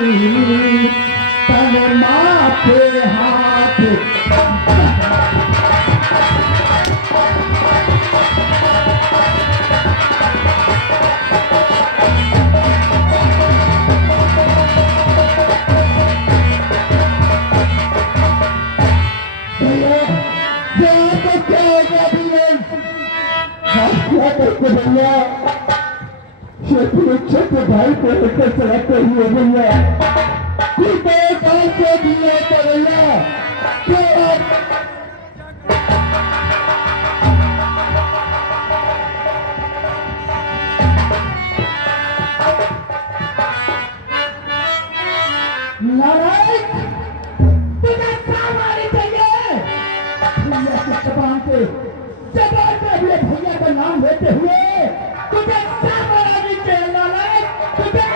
तन माथे हाथ भैया छोटे भाई को लेकर चलाते हुए भैया कुछ बात से दिया तो भैया नारायण तुम्हें काम आनी चाहिए भैया के जबान पे हुए भैया का नाम लेते हुए तुझे काम आनी चाहिए नारायण तुझे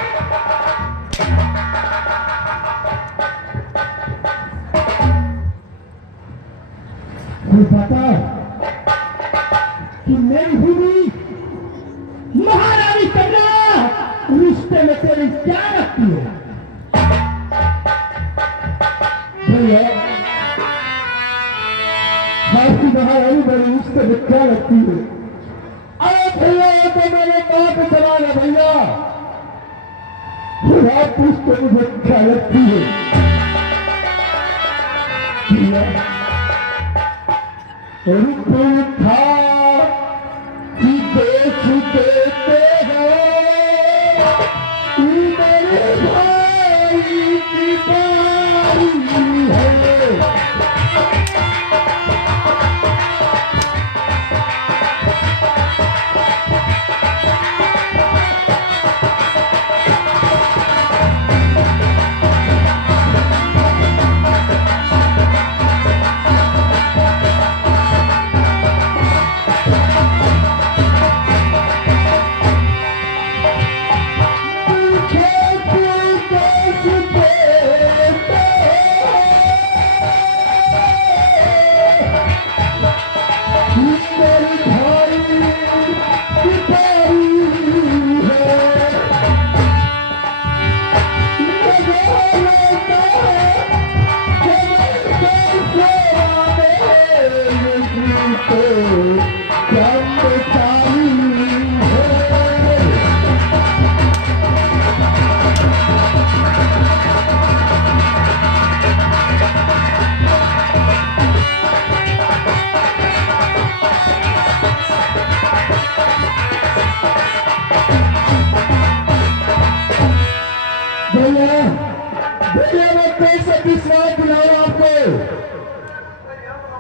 बता कि मेरी हुई महारानी कन्या रिश्ते में तेरी क्या रखती है भैया आपकी महारानी मेरी रिश्ते में क्या रखती है अरे भैया तो मेरे बाप चला है भैया आप रिश्ते में क्या रखती है भैया था कि देश देते हैं मेरे भाई की बारी है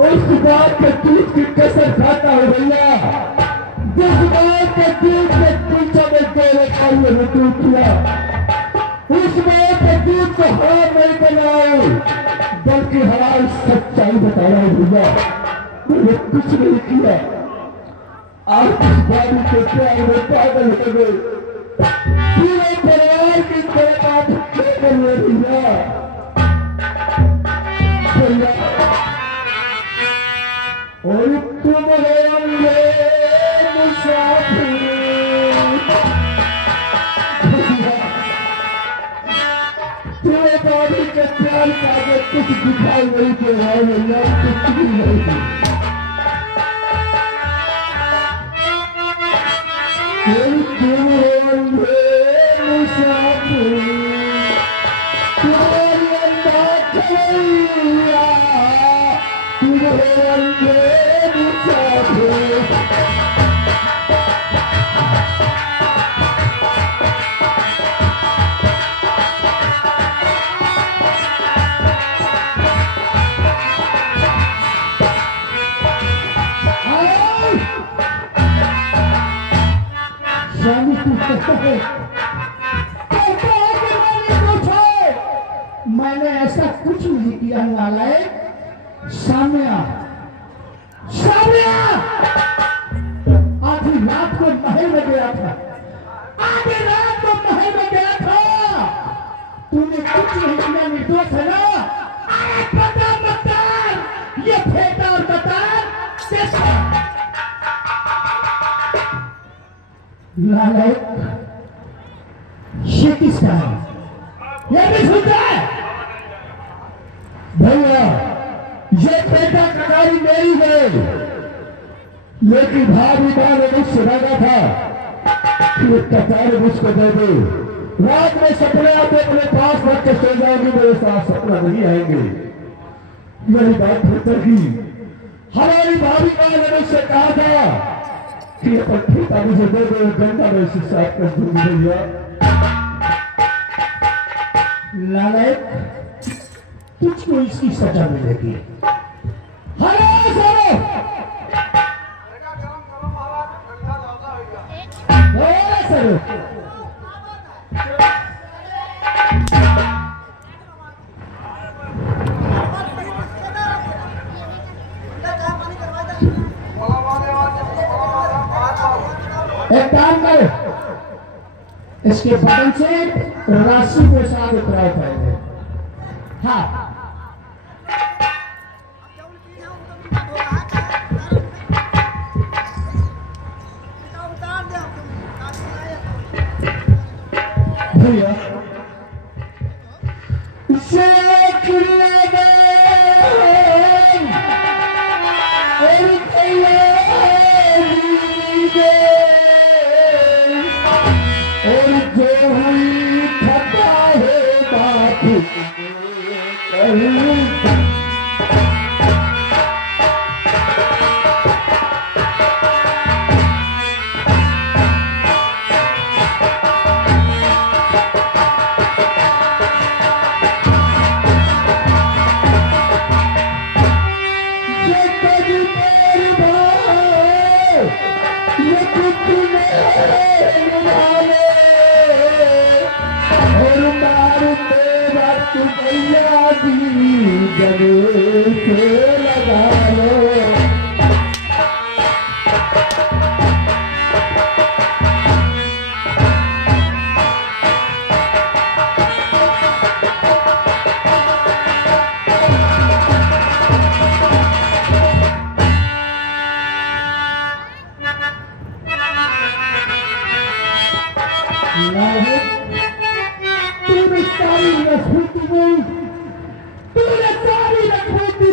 उस बात के दूध की कसर खाता है भैया जिस बात के दूध में पीछे में दे रखा हुए दूध किया उस बात के दूध को हराम नहीं बनाओ बल्कि हराम सच्चाई बता रहा हूं भैया मैंने कुछ नहीं किया आप इस बारी के प्यार में पागल हो गए पूरे परिवार की तरह आप क्या कर रहे भैया और तुम होंगे मुसाफिर तुम्हें बाबी के प्यार का जो कुछ दिखाई नहीं दे रहा है भैया कुछ भी नहीं तुम होंगे मुसाफिर तुम्हारी अंदाज चलिया तुम होंगे मैंने ऐसा कुछ नहीं किया नालायक साम्या आधी रात को महल में गया था आधी रात को महल में गया था तूने कुछ नहीं किया निर्दोष है ना अरे बता बता ये फेटा और बता कैसा नालायक ये किसका है ये भी सुनता है भैया। ये पेटा कटारी मेरी है, लेकिन भाभी मां ने मुझसे मांगा था कि एक कटारी मुझको दे दे। रात में सपने आते अपने पास रख के सो जाएंगे, मेरे साथ सपना नहीं आएंगे। मेरी बात भीतर की हमारी भाभी मां ने मुझसे कहा था कि ये पट्टा मुझे दे दो, गंगा में से साफ कर दूंगी भैया। लालच तुझको इसकी सजा मिलेगी। हेलो सरो सरो एक काम कर, इसके बटन से राशि के साथ उतराए पहले। हाँ भैया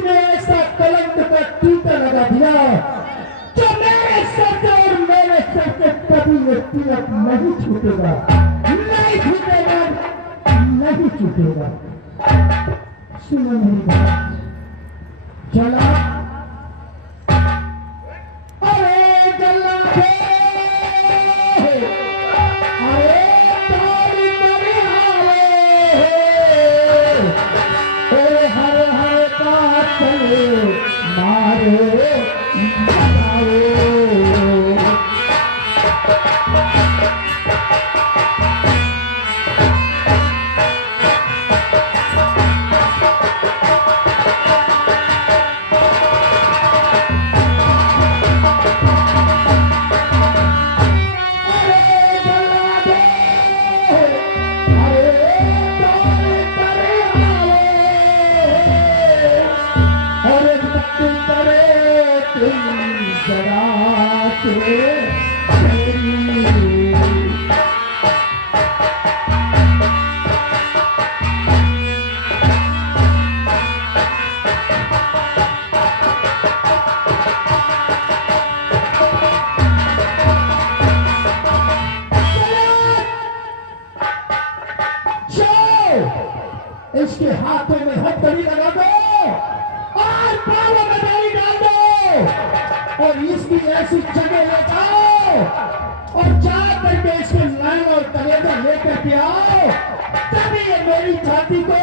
ऐसा कलंक का टीका लगा दिया जो मेरे सर से और मेरे सर से कभी ये तिलक नहीं छूटेगा, नहीं छूटेगा, नहीं छूटेगा। सुनो मेरी बात, चला अरे चला इसके हाथों में हथकड़ी लगा दो और पालों में डाली डाल दो और इसकी ऐसी जगह ले जाओ और जाकर के इसके लाइन और कलेजा लेकर के आओ, तभी ये मेरी छाती को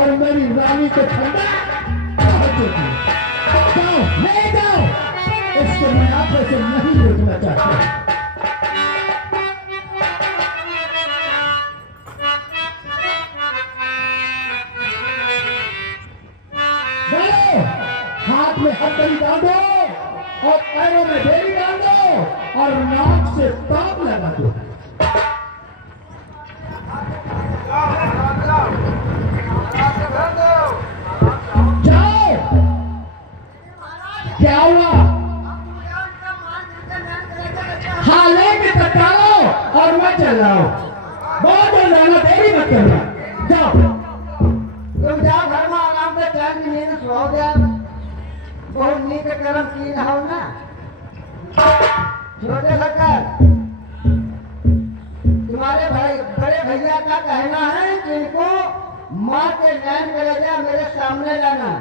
और मेरी रानी को ठंडा पहुंचेगी। जाओ ले जाओ, इसको मैं आंखों से नहीं देखना चाहता। हाथ में हथकड़ी डाल दो और पैरों में बेड़ी डाल दो और नाक से ताप लगा दो। जाओ, क्या हुआ? हाँ लेके तटाओ और मत चलाओ, बहुत देरी मत करना। जाओ बहुत नीक कर्म की रहो ना। छोटे सरकार, तुम्हारे भाई बड़े भैया का कहना है कि इनको मार के नैन कलेजा मेरे सामने लाना,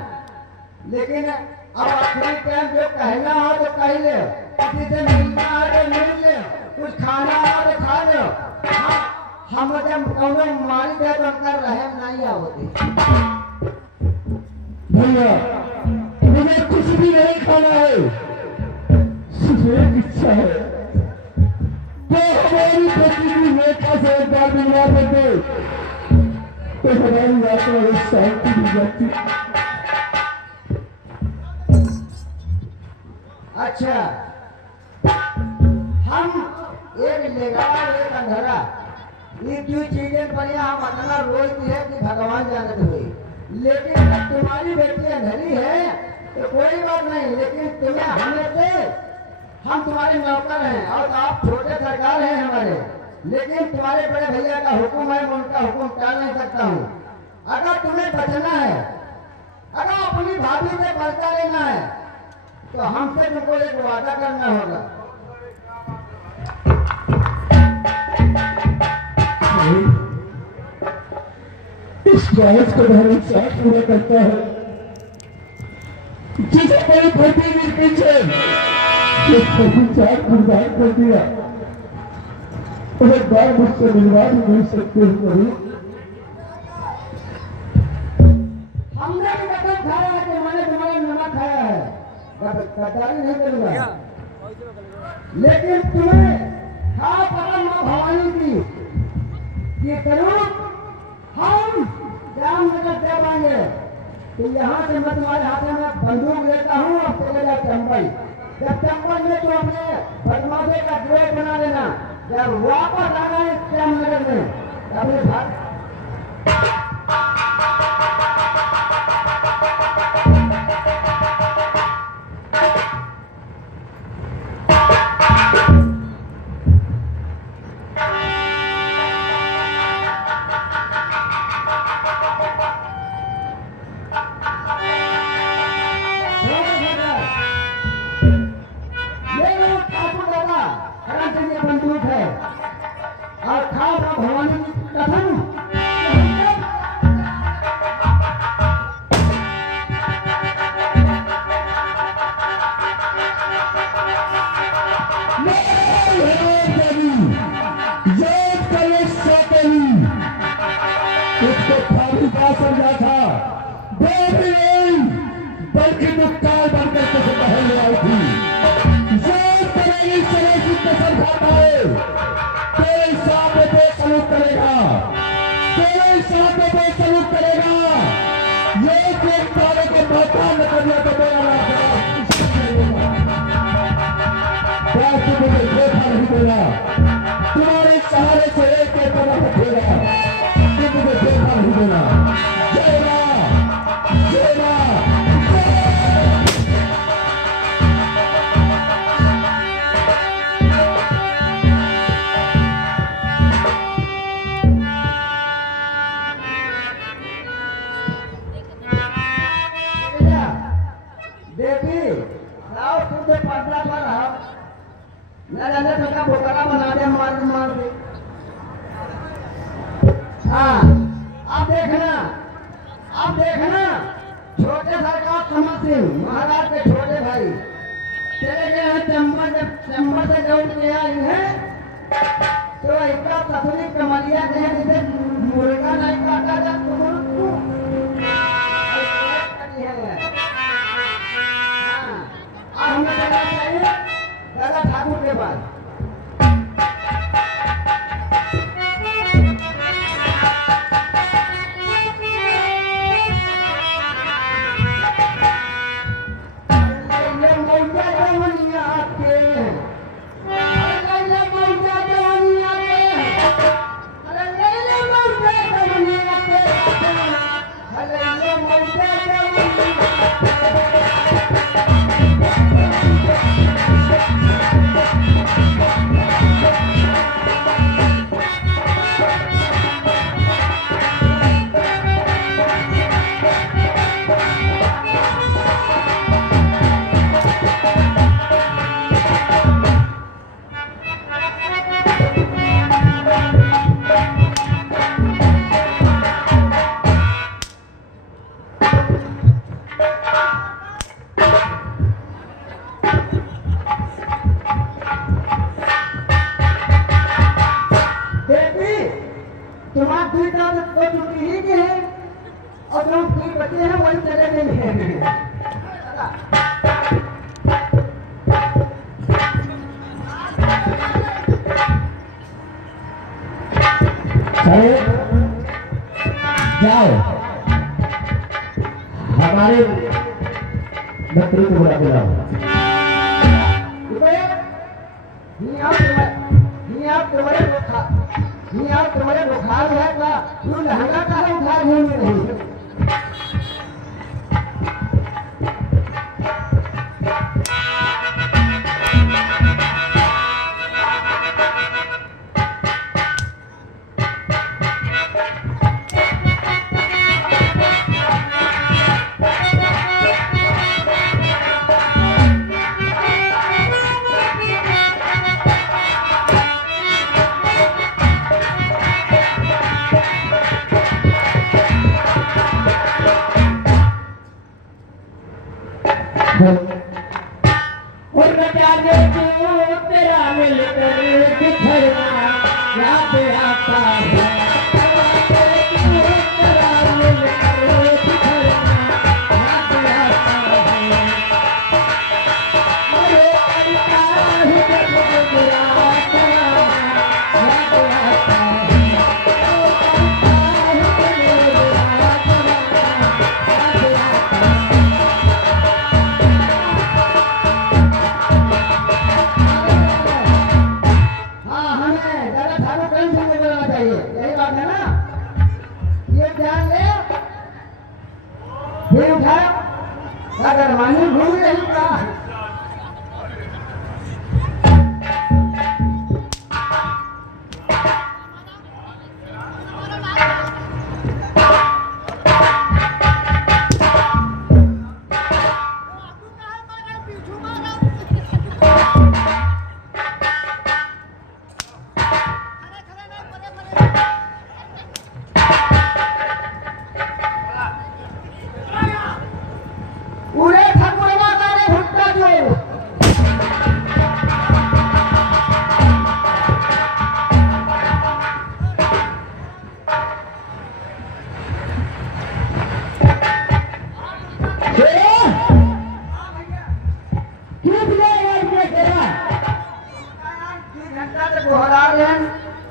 लेकिन अब आखिरी टाइम जो कहना हो तो कह ले, किसी से मिलना हो तो मिल ले, कुछ खाना हो तो खा लो। हम जब कौनो मारी दे तो कर रहे नहीं आवते। भैया मुझे कुछ भी नहीं खाना है, सिर्फ एक इच्छा है, तो हमारी बेटी की बेटा से एक बार मिलवा देते तो हमारी यात्रा एक शांति मिल जाती। अच्छा, हम एक लेगार एक अंधेरा, ये दो चीजें बढ़िया हम अतना रोज है कि भगवान जानते हुए, लेकिन जब तुम्हारी बेटी अंधेरी है तो कोई बात नहीं, लेकिन तुम्हें हमने से हम तुम्हारे नौकर हैं और आप छोटे सरकार हैं हमारे, लेकिन तुम्हारे बड़े भैया का हुक्म है, मैं उनका हुक्म टाल नहीं सकता हूँ। अगर तुम्हें बचना है, अगर अपनी भाभी से बदला लेना है तो हमसे तुमको एक वादा करना होगा। इस ख्वाहिश को मेरा इंसान पूरा करता है, जिसे मेरी बेटी के पीछे जो इंसान कुर्बान कर दिया, और एक बार मुझसे मिलवा भी नहीं सकते हो कभी। हमने भी कसम खाया है कि मैंने तुम्हारा नमक खाया है, गद्दारी नहीं करूंगा, लेकिन तुम्हें खा परम माँ भवानी की ये करूं हम जान नगर दे पाएंगे। तो यहाँ से मैं तुम्हारे हाथ में बंदूक लेता हूँ और चले जाओ चंबल। जब चंबल में तो अपने बदमाशे का ड्रेस बना लेना, जब वापस आना इस जामनगर में अपने भाग बंदूक है और खाओ भगवान की कसम। समझा था बेबी नहीं बल्कि मुक्तार बनकर तुझे पहले आई थी। कसम खाता है तेरे सामने बेसलूक करेगा, तेरे सामने बेसलूक करेगा। ये एक तारे को मौका न कर दिया तो मेरा मुझे देखा नहीं देगा, तुम्हारे सहारे से एक एक तरफ उठेगा, तुम मुझे देखा नहीं देना। जय मां, जय मां। बेटी लाओ तुझे पर्दा पर आओ, न जाने तो बोकरा बना दे मार मार दे। हाँ अब देखना छोटे सरकार समर सिंह महाराज के छोटे भाई चले गए हैं चंबा, जब चंबा से दौड़ के आई है तो इतना तस्वीर कमलिया गए जिसे मुर्गा नहीं काटा जा हमें जाना चाहिए दादा ठाकुर के पास। और तुम ठीक बच्चे हैं वही चले नहीं जाओ हमारे मंत्री को बुला के लाओ। तुम्हारे बुखार है का तू लहंगा का है उठा नहीं और न जाने क्यों तेरा मिलकर बिछड़ना याद आता है। तेरा मिलकर बिछड़ना याद आता है। अरे करता ही जब गुजरा याद आता है। अगर मानी भूल रही का पूरे ठकुरवा तारे भुट्टा जो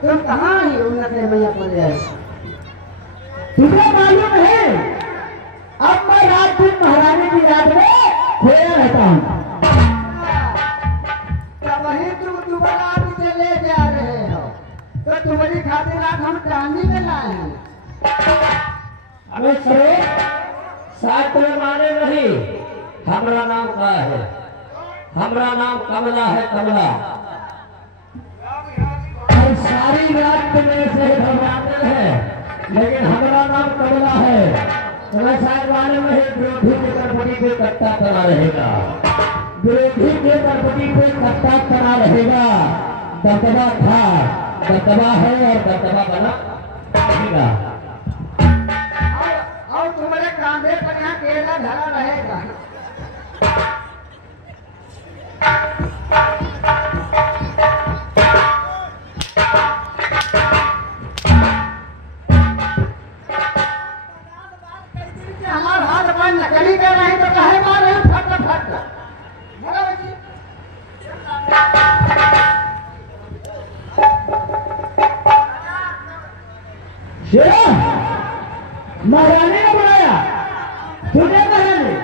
तुम कहाँ ही उन्नत मैया बोल रहे तुझे मालूम है अब मैं रात दिन महारानी की रात में खोया रहता हूँ। वही तुम दोबारा चले जा रहे हो तो तुम्हारी खातिर आज हम चांदी में लाए हैं। अबे सरो साथ में माने नहीं। हमारा नाम क्या है? हमारा नाम कमला है, कमला। और सारी रात मेरे से घबराते हैं लेकिन हमारा नाम कमला है। तुम्हें शायद मालूम है विरोधी के करपटी पे कट्टा करा रहेगा। विरोधी के करपटी पे कट्टा करा रहेगा। दबदबा था, दबदबा है और दबदबा बना रहेगा। और तुम्हारे कांधे पर यहाँ केला धरा रहेगा। हमारा हाथ बंद नकली का नहीं तो कहे मारे फट फट बोला बच्ची महारानी ने बुलाया तुझे। महारानी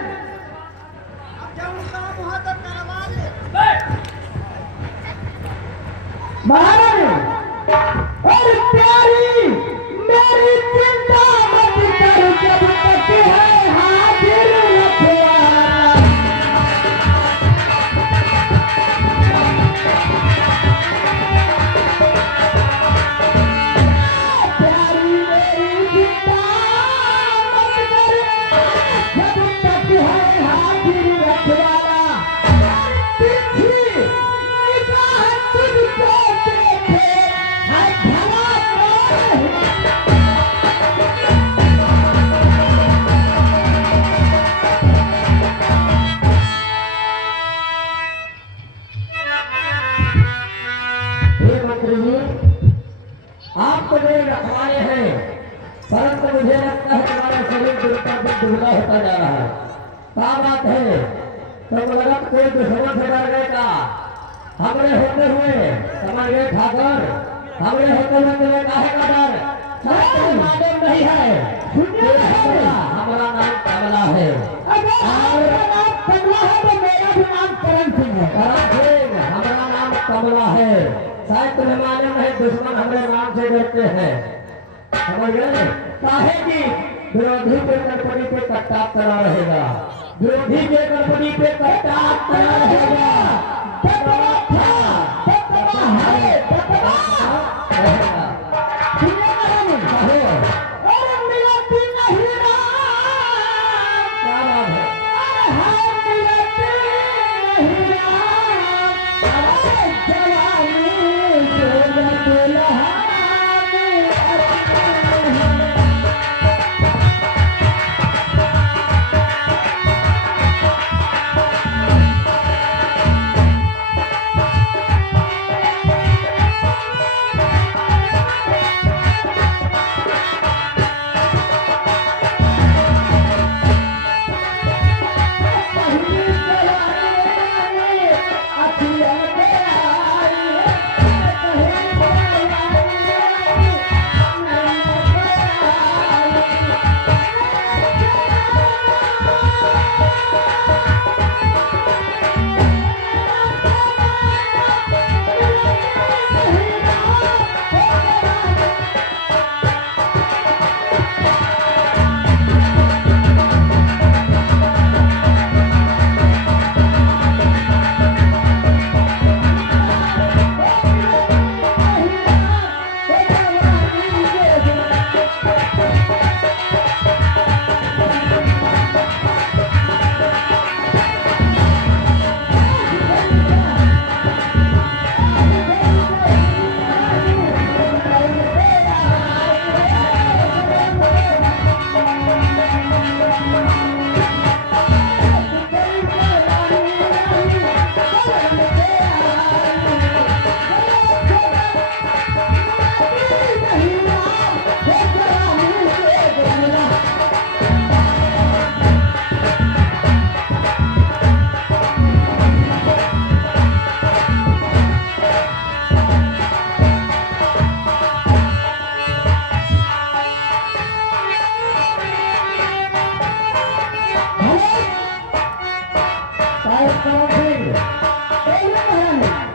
महारानी और प्यारी मेरी चिंता मत कर जब तक है हाजिर रखवाला। प्यारी मेरी चिंता मत कर जब तक है हाजिर रखवाला। तिरछी निगाह तुझको देखे है भला दिन दुबला होता जा रहा है। क्या बात है? तो लगा कोई दुश्मन से डर गए का? हमरे होते हुए समझ गए ठाकर, हमरे होते हुए तुम्हें काहे का डर? मालूम नहीं है। हमारा नाम कमला है। हमारा नाम कमला है तो मेरा भी नाम करण सिंह है। करण सिंह, हमारा नाम कमला है। शायद तुम्हें मालूम है दुश्मन हमारे नाम से डरते हैं। समझ गए? काहे की विरोधी के कंपनी पे कट्टा करा रहेगा, विरोधी के कंपनी पे कट्टा करा रहेगा। दबदबा था, दबदबा है, दबदबा रहेगा। सुनिए महाराज, कहो अरे मिलती नहीं रात, क्या बात है? अरे हाँ मिलती नहीं रात, अरे जवानी जो दुल्हा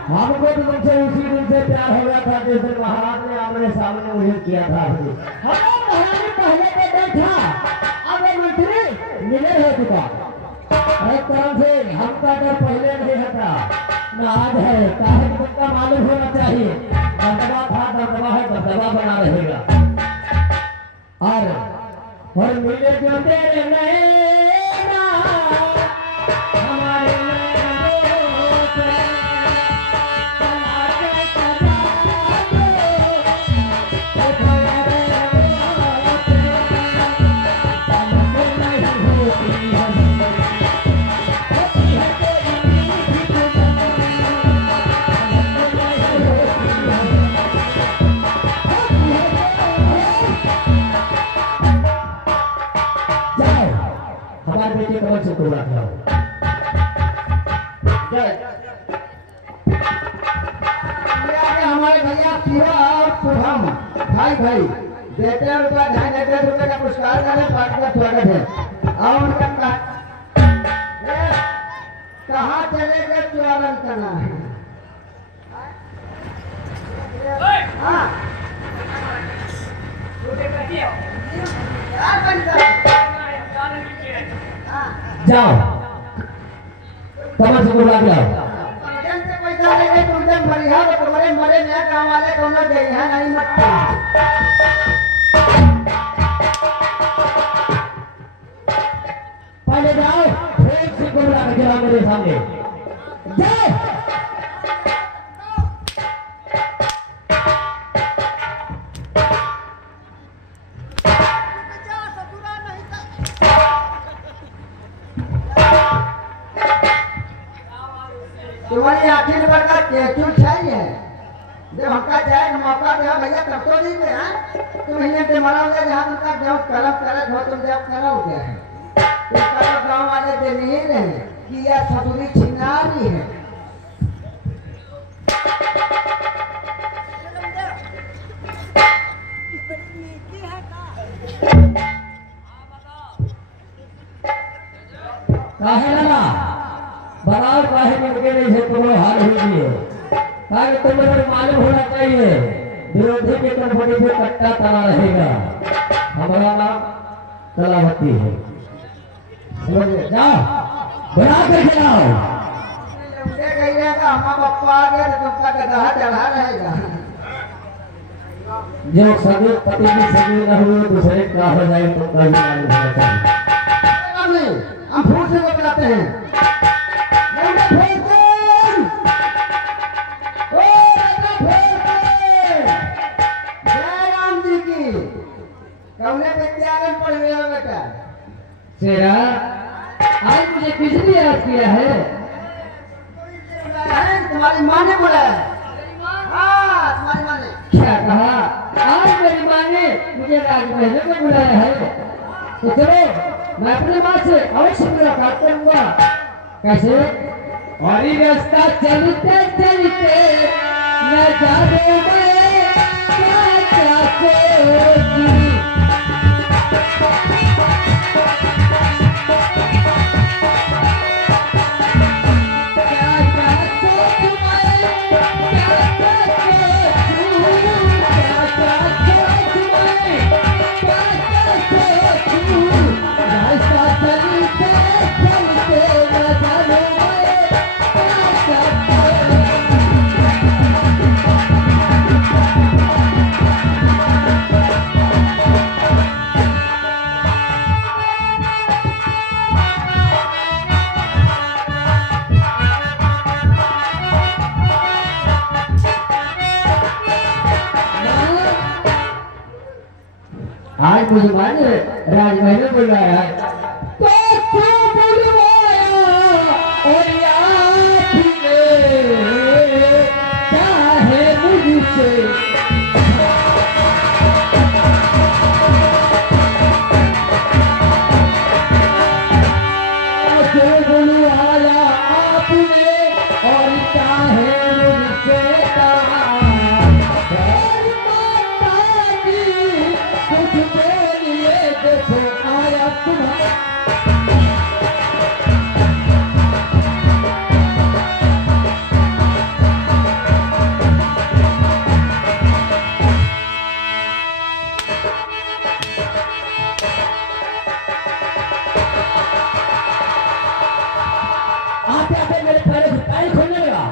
हमको तो तुमसे उसी दिन से प्यार हो गया था जिस दिन महाराज ने आमने सामने मुझे किया था। महाराज पहले तो बैठा, अब मंत्री मिले हो चुका। एक तरह से हमका डर पहले नहीं हटा न आज है। काहे तुमका मालूम होना चाहिए दबदबा था, दबदबा है, दबदबा बना रहेगा। और मिले जो तेरे नैना हमारे बेटे कमल से तोड़ा था। हमारे भैया शिवा और शुभम भाई भाई देते हैं रुपया, 250 रुपये का पुरस्कार का स्वागत है। और उनका कहाँ चले गए चुआलन करना है? जाओ कमल से बुला के आओ। पैसा लेके तुमसे मरिया तो तुम्हारे मरे नया काम वाले तुम लोग गई है नहीं मत। पहले जाओ फिर से बुला के आओ मेरे सामने। जाओ तुम्हारी आखिर बड़का केचू चाहिए जब हमका जाए मौका दे भैया तब तो नहीं दे। तुम ही ने मरोगे जहाँ तुम तक जो कर्म करत हो तुम जब करोगे है तो कर्म गाँव वाले दिन ही नहीं कि यह ससुरी छिनारी है। काहे लगा बनाओ काहे करके नहीं से तुम लोग हार हुई ताकि तुम्हें मालूम होना चाहिए विरोधी के कंपनी पे कट्टा तना रहेगा। हमारा नाम कलावती है, समझे? जाओ बना के खिलाओ। मुझे कहिए का हम पप्पा आ गए तो तुमका गधा चढ़ा रहेगा। जो सभी पति की सगी न हुई दूसरे का हो जाए तो कहीं मालूम होना चाहिए। हम फूल से बुलाते हैं। जय राम जी की। कौने विद्यालय में पढ़ रहे हो बेटा? शेरा आज मुझे किसने याद किया है? तुम्हारी माँ ने बोला है। हाँ तुम्हारी माँ ने। क्या कहा? आज मेरी माँ ने मुझे राजमहल में बुलाया है तो चलो मैं अपनी माँ से अवश्य मुलाकात करूंगा। कैसे? और ये रास्ता चलते चलते न जाने मैं क्या क्या सोचूं। आज मुझे माने राजमहल में बुलाया है तो क्यों बुलवाया और आपने क्या है मुझसे? क्यों बुलवाया आपने और क्या है मुझसे कहा? कुछ बोलिए देखो आया तुम्हारा। आते आते मेरे पैरों से पैर खोलने लगा।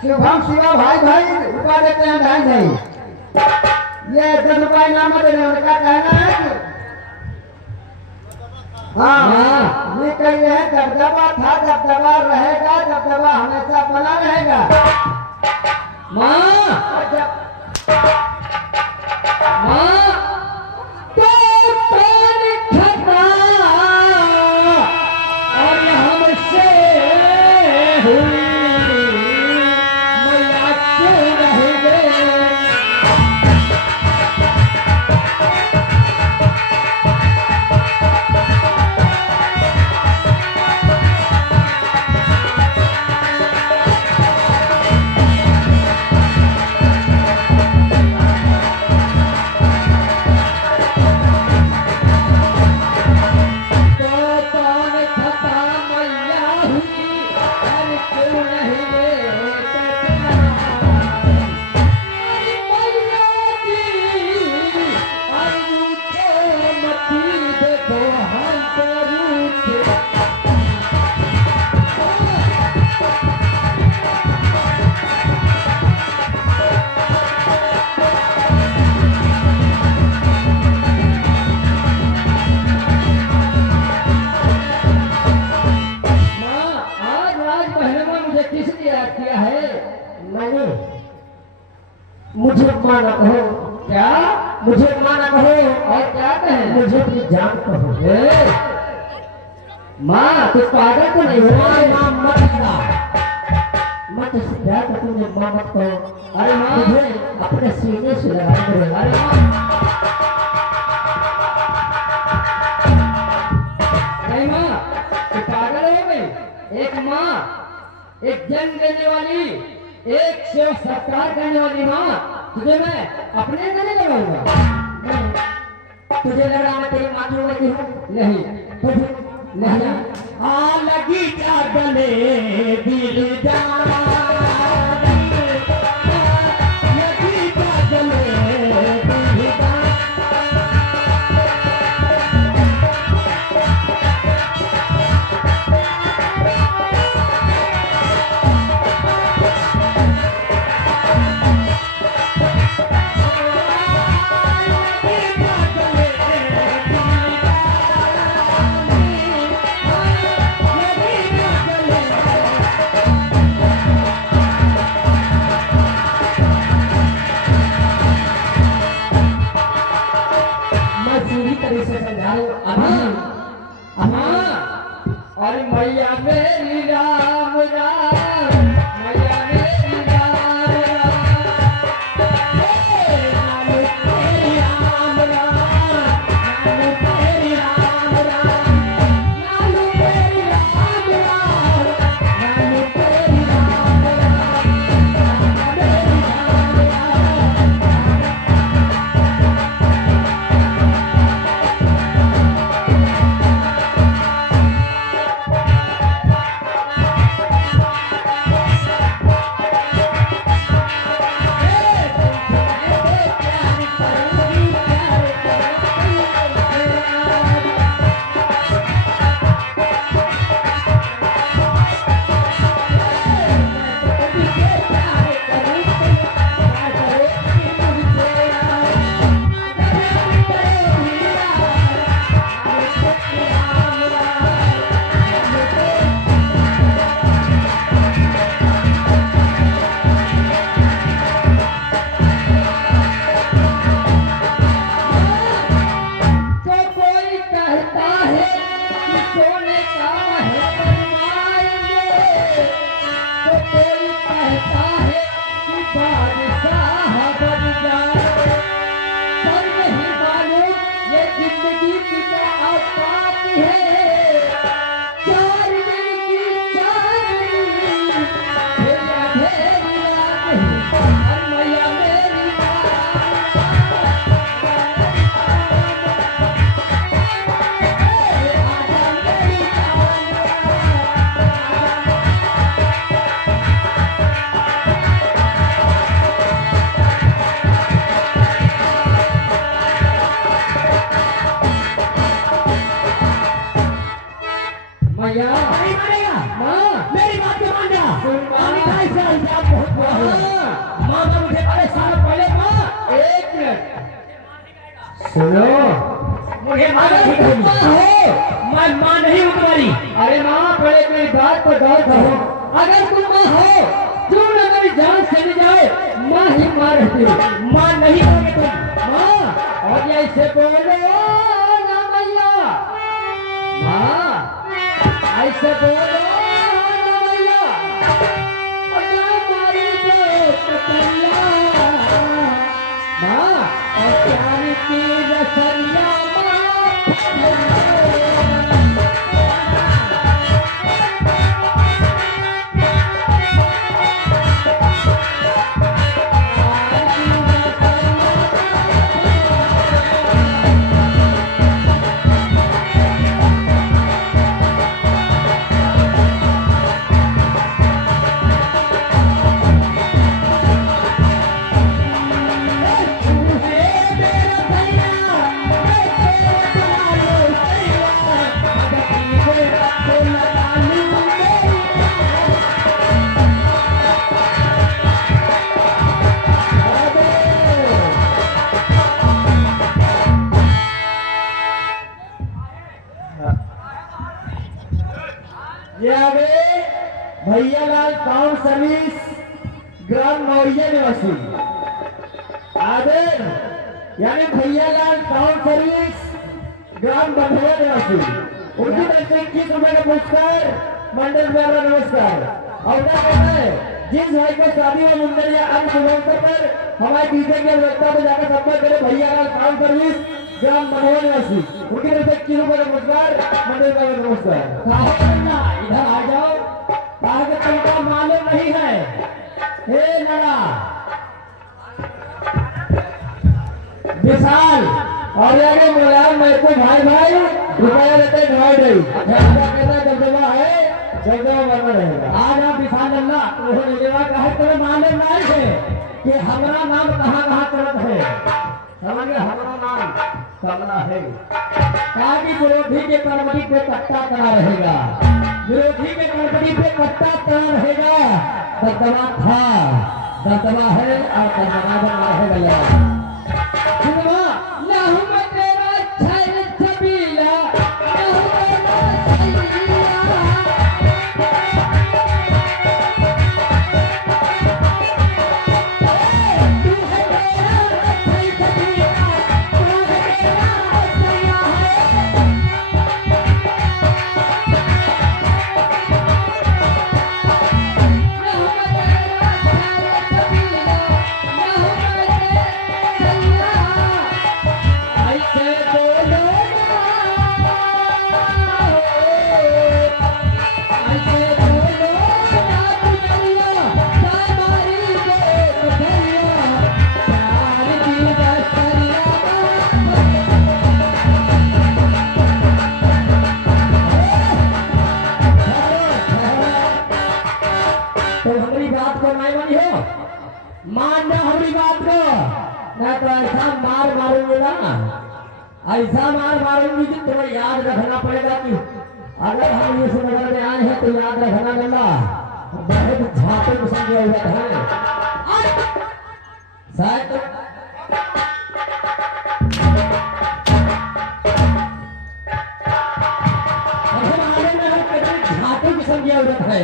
शुभम शिवा भाई भाई रुपया देते हैं ढाई ढाई। ये 10 रुपये नाम दे उनका कहना है कि हाँ ये कह रहे हैं दबदबा था दबदबा रहेगा दबदबा हमेशा बना रहेगा। माँ माँ तो तेरी खता और हमसे हुई मैया क्यों रह गए? मुझे माना हो क्या? मुझे माँ ना कहो और क्या कहें? मुझे अपनी जान कहो। माँ तू पागल तो नहीं माँ हो? माँ मत लगा, मैं तुझसे प्यार करती हूँ, माँ मत कहो। अरे माँ मुझे अपने सीने से लगाए मेरे। अरे माँ नहीं माँ तू पागल हो गई। एक माँ, एक जन्म देने वाली, एक सेवा सत्कार करने वाली माँ तुझे मैं अपने गले लगाऊंगा? तुझे लग रहा मैं तेरी मातृवती हूँ? नहीं तो फिर नहीं। आ लगी जा गले दिलदारी, लगी जा गले दिलदारी। मैं पूरी तरह से समझाऊं अभी। हाँ और मैया मेरी राम राम, मैया मेरी राम राम, नानू तेरी राम राम, नानू तेरी राम राम, नानू तेरी राम राम, नानू तेरी राम राम, नानू तेरी राम राम। तो कोई कहता है कि सोने का महल बनवाएंगे, तो कोई कहता है कि बादशाह बन जाएंगे। पर नहीं मालूम ये जिंदगी की क्या औकात है। चार दिन की चांदनी, फिर अंधेरी रात है। और मैया मेरी मैया नहीं मानेगा, माँ मेरी बात को मान जा। माँ। का ऐसा इल्जाम बहुत बुरा है। माँ माँ का मुझे बड़े साल पहले माँ एक मिनट सुनो, मुझे माँ अगर नहीं तुम माँ कहेगी। हो, मैं माँ नहीं हूँ तुम्हारी। अरे माँ पहले मेरी बात पर गौर करो। अगर तुम माँ हो, क्यों न मेरी जान चली जाए, माँ ही माँ रहती है। माँ नहीं होगी तुम। माँ और ऐसे बोलो ना मैया, माँ ऐसे बोलो ना मैया, और ना मारी दो कतरिया, माँ और प्यार की रसरिया माँ। ये अभी भैयालाल टाउन सर्विस ग्राम नौरिया निवासी आदेर यानी भैयालाल टाउन सर्विस ग्राम बंधुआ निवासी, उनकी तरफ से 21 रुपए का पुरस्कार मंडल द्वारा नमस्कार। और क्या कहना है, जिस भाई को शादी व मुंडन या अन्य शुभ अवसर पर हमारे डीजे की व्यवस्था में जाकर संपर्क करें भैयालाल टाउन सर्विस ग्राम बंधुआ निवासी, उनकी तरफ से 21 रुपए का पुरस्कार मंडल द्वारा नमस्कार। इधर आ जाओ, ताकि तुमको मालूम नहीं है। हे लड़ा विशाल और आगे मुलायम मेरे भाई भाई रुपया लेते डिवाइड रही। अच्छा कहना दबदबा है, दबदबा बना रहेगा। आज आप विशाल लल्ला तो लेवा का है, तुम्हें मालूम नहीं है कि हमारा नाम कहाँ कहाँ चलत है। समझ गए, हमारा नाम कमला है। ताकि विरोधी के करवटी पे कट्टा करा रहेगा, विरोधी के करवटी पे कट्टा करा रहेगा। दबदबा था, दबदबा है और दबदबा बना रहेगा। मान जा हमारी बात को, मैं तो ऐसा मार मारूंगी ना, ऐसा मार मारूंगी कि तुम्हें याद रखना पड़ेगा कि अगर हम इस नगर में आए हैं तो याद रखना गंगा बहुत झापे को समझे हुए हैं। शायद झापे को समझे हुए है,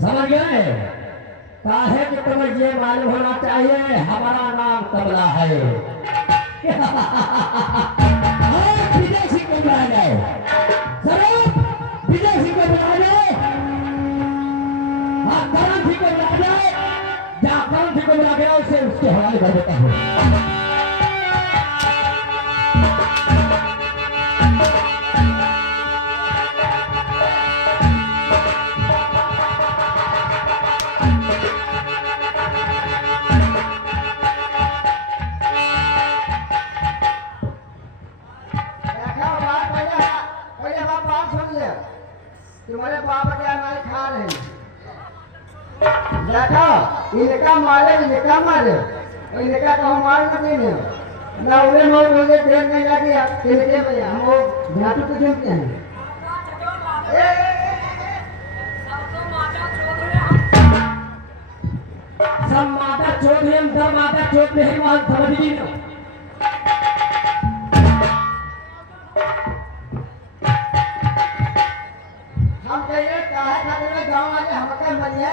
समझ गए। काहे कि तुम्हें ये मालूम होना चाहिए हमारा नाम कमला है। विदेशी को बुला जाए, विदेशी को बुला जाए, करंथी को बुला जाए, जहाँ करंथी को बुला गया उसे उसके हवाले कर देता हूँ। तुम्हारे पापा क्या नहीं खा रहे देखो, इनका मारे इनका मारे और इनका तो मार न देने ना उन्हें मोर मुझे ट्रेन में जाके इनके भैया हम वो झाटू को जोड़ते हैं। सब माता चोट है, सब माता चोट नहीं मान समझ लीजिए। हम कहिए गाँव वाले हमका मरिया